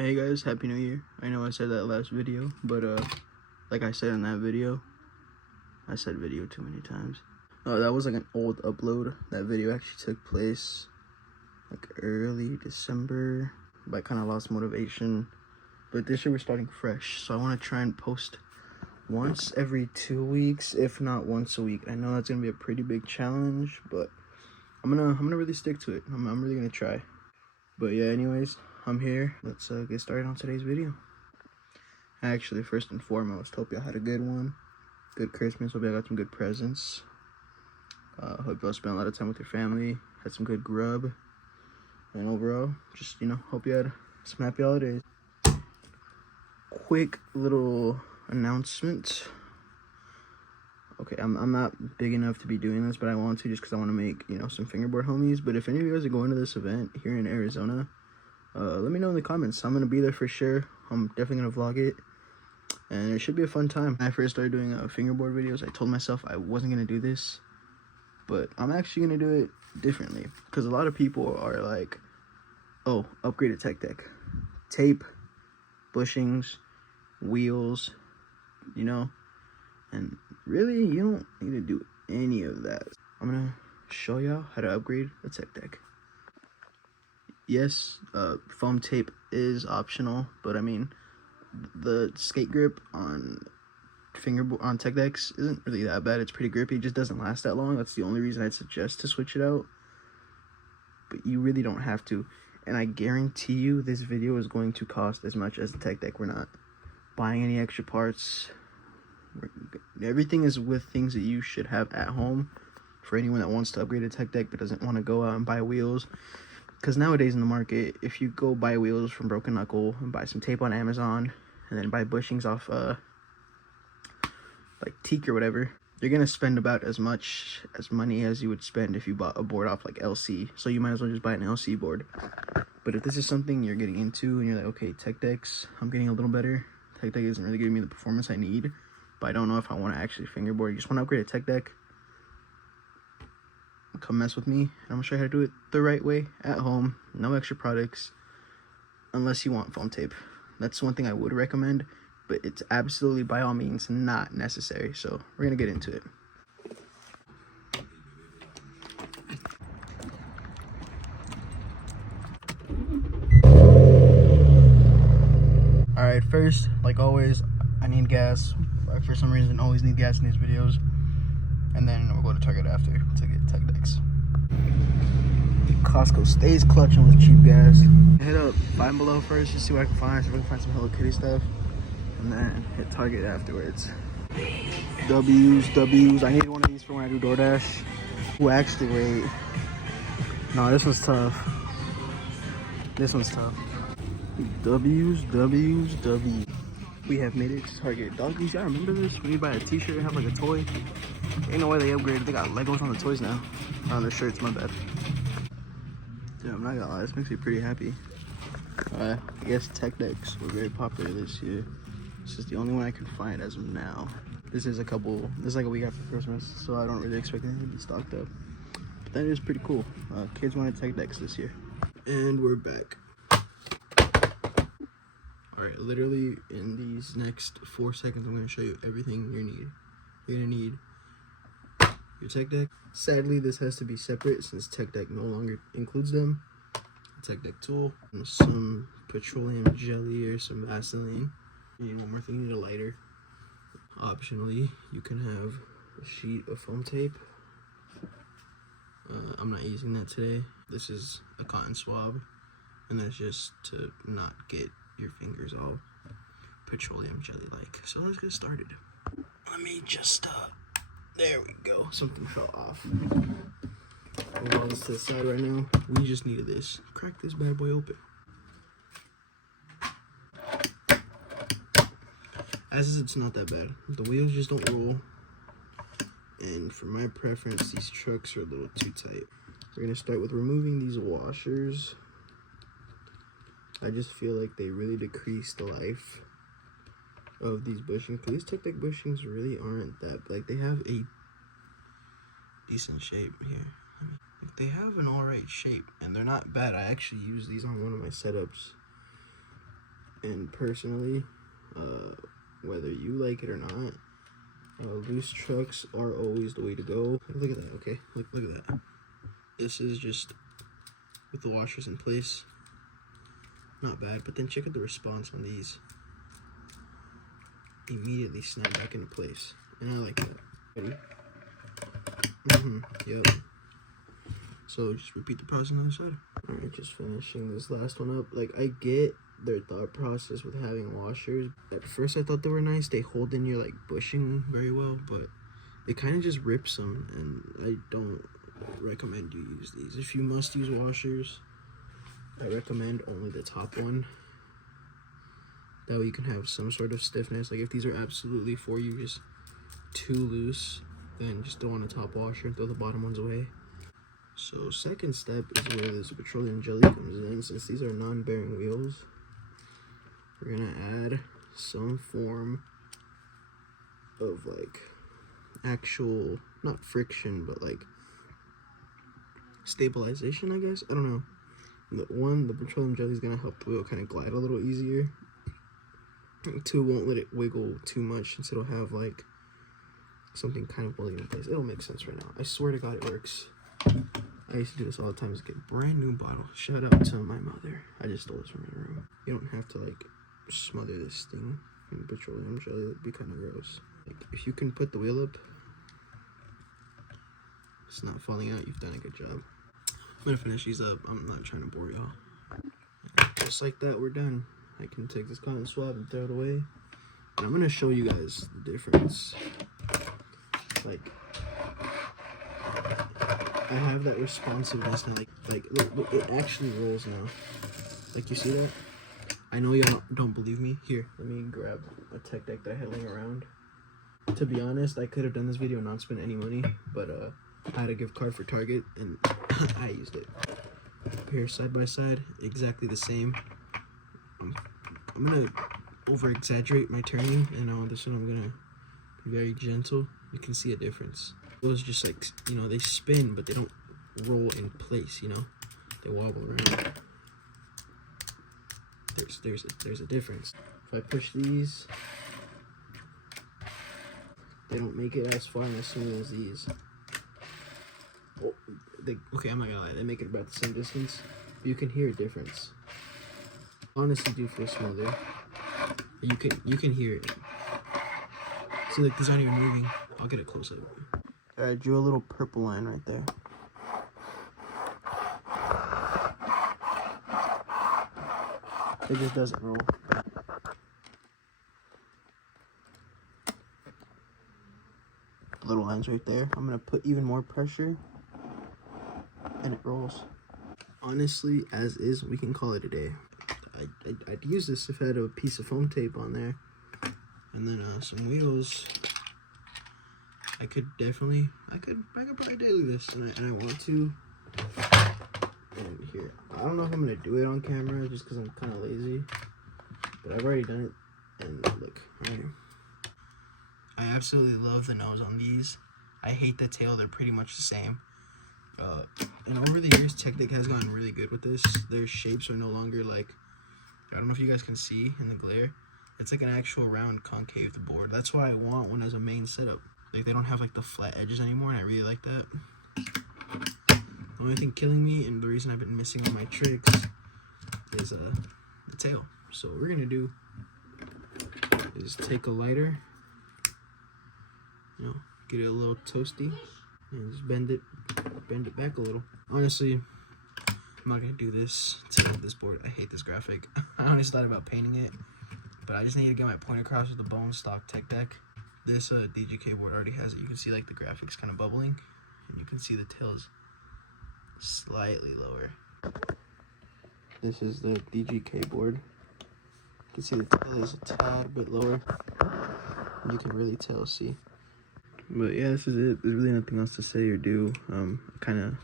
Hey guys, happy new year. I know I said that last video, but like I said in that video, I said video too many times. That was like an old upload. That video actually took place like early December, but I kind of lost motivation. But this year we're starting fresh, so I want to try and post once every 2 weeks, if not once a week. I know that's gonna be a pretty big challenge, but I'm gonna really stick to it. I'm really gonna try. But yeah, anyways, I'm here. Let's get started on today's video. Actually, first and foremost, hope y'all had a good one. Good Christmas. Hope y'all got some good presents. Hope y'all spent a lot of time with your family. Had some good grub. And overall, just, hope you had some happy holidays. Quick little announcement. Okay, I'm not big enough to be doing this, but I want to just because I want to make, some fingerboard homies. But if any of you guys are going to this event here in Arizona, let me know in the comments. I'm going to be there for sure. I'm definitely going to vlog it. And it should be a fun time. When I first started doing fingerboard videos, I told myself I wasn't going to do this. But I'm actually going to do it differently. Because a lot of people are like, oh, upgrade a teck deck. Tape, bushings, wheels, And really, you don't need to do any of that. I'm going to show y'all how to upgrade a teck deck. Yes, foam tape is optional, but I mean, the skate grip on teck decks isn't really that bad. It's pretty grippy. It just doesn't last that long. That's the only reason I'd suggest to switch it out. But you really don't have to. And I guarantee you this video is going to cost as much as the teck deck. We're not buying any extra parts. Everything is with things that you should have at home for anyone that wants to upgrade a teck deck but doesn't want to go out and buy wheels. Because nowadays in the market, if you go buy wheels from Broken Knuckle and buy some tape on Amazon and then buy bushings off like teck or whatever, you're gonna spend about as much money as you would spend if you bought a board off like LC. So you might as well just buy an LC board. But if this is something you're getting into and you're like, okay, teck decks, I'm getting a little better. Teck deck isn't really giving me the performance I need, but I don't know if I want to actually fingerboard. You just want to upgrade a teck deck, come mess with me, and I'm gonna show you how to do it the right way at home. No extra products, unless you want foam tape. That's one thing I would recommend, but it's absolutely by all means not necessary. So we're gonna get into it. All right, first, like always, I need gas. For some reason, always need gas in these videos. And then we'll go to Target after to get teck decks. Costco stays clutching with cheap gas. Hit up Five Below first, just see what I can find. See if I can find some Hello Kitty stuff. And then hit Target afterwards. W's. I need one of these for when I do DoorDash. Ooh, actually, wait. No, this one's tough. This one's tough. W's. We have made it to Target. Doggies, y'all remember this? When you buy a t-shirt and have like a toy? Ain't no way they upgraded. They got Legos on the toys now. On their shirts, my bad. Dude, I'm not gonna lie, this makes me pretty happy. I guess teck decks were very popular this year. This is the only one I can find as of now. This is like a week after Christmas, so I don't really expect anything to be stocked up. But that is pretty cool. Kids wanted teck decks this year. And we're back. Alright, literally in these next 4 seconds, I'm gonna show you everything you need. You're gonna need your teck deck. Sadly, this has to be separate since teck deck no longer includes them. A teck deck tool, and some petroleum jelly or some Vaseline. You need one more thing, you need a lighter. Optionally, you can have a sheet of foam tape. I'm not using that today. This is a cotton swab, and that's just to not get your fingers all petroleum jelly like. So let's get started. Let me just there we go. Something fell off. Move all this to the side right now. We just needed this. Crack this bad boy open. As is, it's not that bad. The wheels just don't roll. And for my preference, these trucks are a little too tight. We're gonna start with removing these washers. I just feel like they really decrease the life of these bushings. These teck deck bushings really aren't that, like, they have a decent shape here. Like, they have an alright shape, and they're not bad. I actually use these on one of my setups. And personally, whether you like it or not, loose trucks are always the way to go. Look at that, okay? Look at that. This is just with the washers in place. Not bad, but then check out the response on these. Immediately snap back into place. And I like that. Ready? Yep. So just repeat the process on the other side. Alright, just finishing this last one up. Like, I get their thought process with having washers. At first I thought they were nice. They hold in your like bushing very well, but it kind of just rips them, and I don't recommend you use these. If you must use washers, I recommend only the top one. That way you can have some sort of stiffness. Like if these are absolutely for you just too loose, then just throw on a top washer and throw the bottom ones away. So second step is where this petroleum jelly comes in. Since these are non-bearing wheels, we're gonna add some form of like actual, not friction, but like stabilization, I guess. I don't know. The petroleum jelly is gonna help the wheel kind of glide a little easier. Two, won't let it wiggle too much, since it'll have like something kind of holding in place. It'll make sense right now. I swear to God, it works. I used to do this all the time. Just get a brand new bottle. Shout out to my mother. I just stole this from her room. You don't have to like smother this thing in petroleum jelly. It would be kind of gross. Like if you can put the wheel up, it's not falling out, you've done a good job. I'm gonna finish these up. I'm not trying to bore y'all. Just like that, we're done. I can take this cotton swab and throw it away. And I'm gonna show you guys the difference. Like, I have that responsiveness now. Like look, it actually rolls now. Like, you see that? I know y'all don't believe me. Here, let me grab a tech deck that I had laying around. To be honest, I could have done this video and not spent any money, but I had a gift card for Target and I used it. Here, side by side, exactly the same. I'm gonna over exaggerate my turning, and on this one I'm gonna be very gentle. You can see a difference. Those just like, you know, they spin, but they don't roll in place, you know? They wobble around. There's a difference. If I push these, they don't make it as far and as smooth as these. Oh, okay, I'm not gonna lie, they make it about the same distance. You can hear a difference. Honestly, do feel smoother. You can hear it. See, like, these aren't even moving. I'll get it close up. I drew a little purple line right there. It just doesn't roll. Little lines right there. I'm gonna put even more pressure, and it rolls. Honestly, as is, we can call it a day. I'd use this if I had a piece of foam tape on there, and then some wheels. I could probably daily this, and I want to. And here, I don't know if I'm gonna do it on camera just because I'm kind of lazy, but I've already done it. And look, right. I absolutely love the nose on these. I hate the tail. They're pretty much the same. And over the years, Teck has gotten really good with this. Their shapes are no longer like, I don't know if you guys can see in the glare. It's like an actual round concave board. That's why I want one as a main setup. Like, they don't have like the flat edges anymore, and I really like that. The only thing killing me, and the reason I've been missing on my tricks, is the tail. So what we're gonna do is take a lighter, you know, get it a little toasty, and just bend it back a little. Honestly, I'm not gonna do this to this board. I hate this graphic. I honestly thought about painting it, but I just need to get my point across with the bone stock Teck deck. This DGK board already has it. You can see like the graphics kind of bubbling, and you can see the tails slightly lower. This is the DGK board. You can see the tail is a tad bit lower. You can really tell, see. But yeah, this is it. There's really nothing else to say or do. I kind of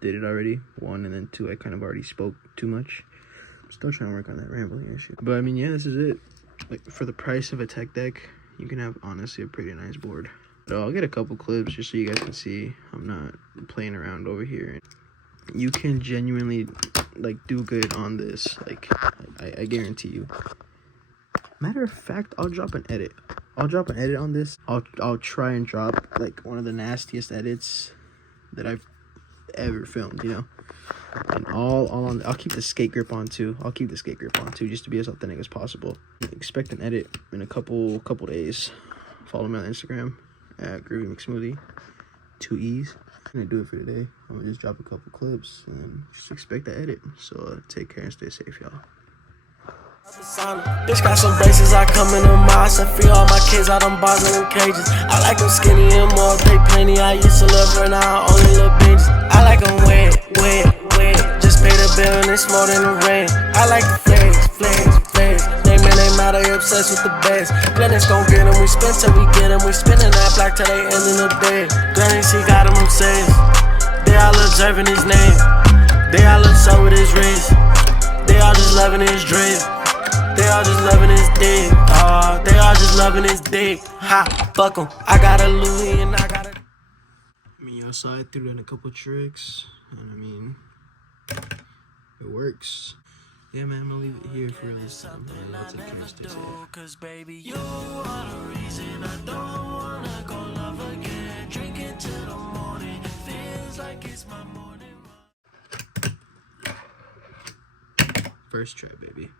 did it already. One, and then two, I kind of already spoke too much. I'm still trying to work on that rambling issue. But I mean, yeah, this is it. Like, for the price of a Teck deck, you can have honestly a pretty nice board. So I'll get a couple clips just so you guys can see I'm not playing around over here. You can genuinely like do good on this. Like, I guarantee you. Matter of fact, I'll drop an edit. I'll drop an edit on this. I'll try and drop like one of the nastiest edits that I've ever filmed, you know. And all on. I'll keep the skate grip on too. Just to be as authentic as possible. Expect an edit in a couple days. Follow me on Instagram at Groovy McSmoothie. 2 E's. I'm gonna do it for today. I'm gonna just drop a couple clips and just expect the edit. So take care and stay safe, y'all. Bitch got some braces, I come in the mosque and free all my kids out them bars and them cages. I like them skinny and more, pay plenty. I used to love her, now I only little bitches. I like them wet. Just pay the bill and it's more than the rent. I like the flex. They mad, they obsessed with the best. Planets gon' get them, we spend till we get them. We spinning that black till they end in the bed. Granny, she got them obsessed. They all observing his name. They all obsessed with his wrist. They all just loving his drip. They all just loving his dick. They all just loving his dick. Ha, fuck 'em. I got a Louis and I got a... I mean, y'all saw it through in a couple tricks. And I mean, it works. Yeah, man, I'm gonna leave it here for this time. I'll take care and stay safe. Cause baby, you are the reason I don't wanna go love again. Drinking till the morning. Feels like it's my morning. First try, baby.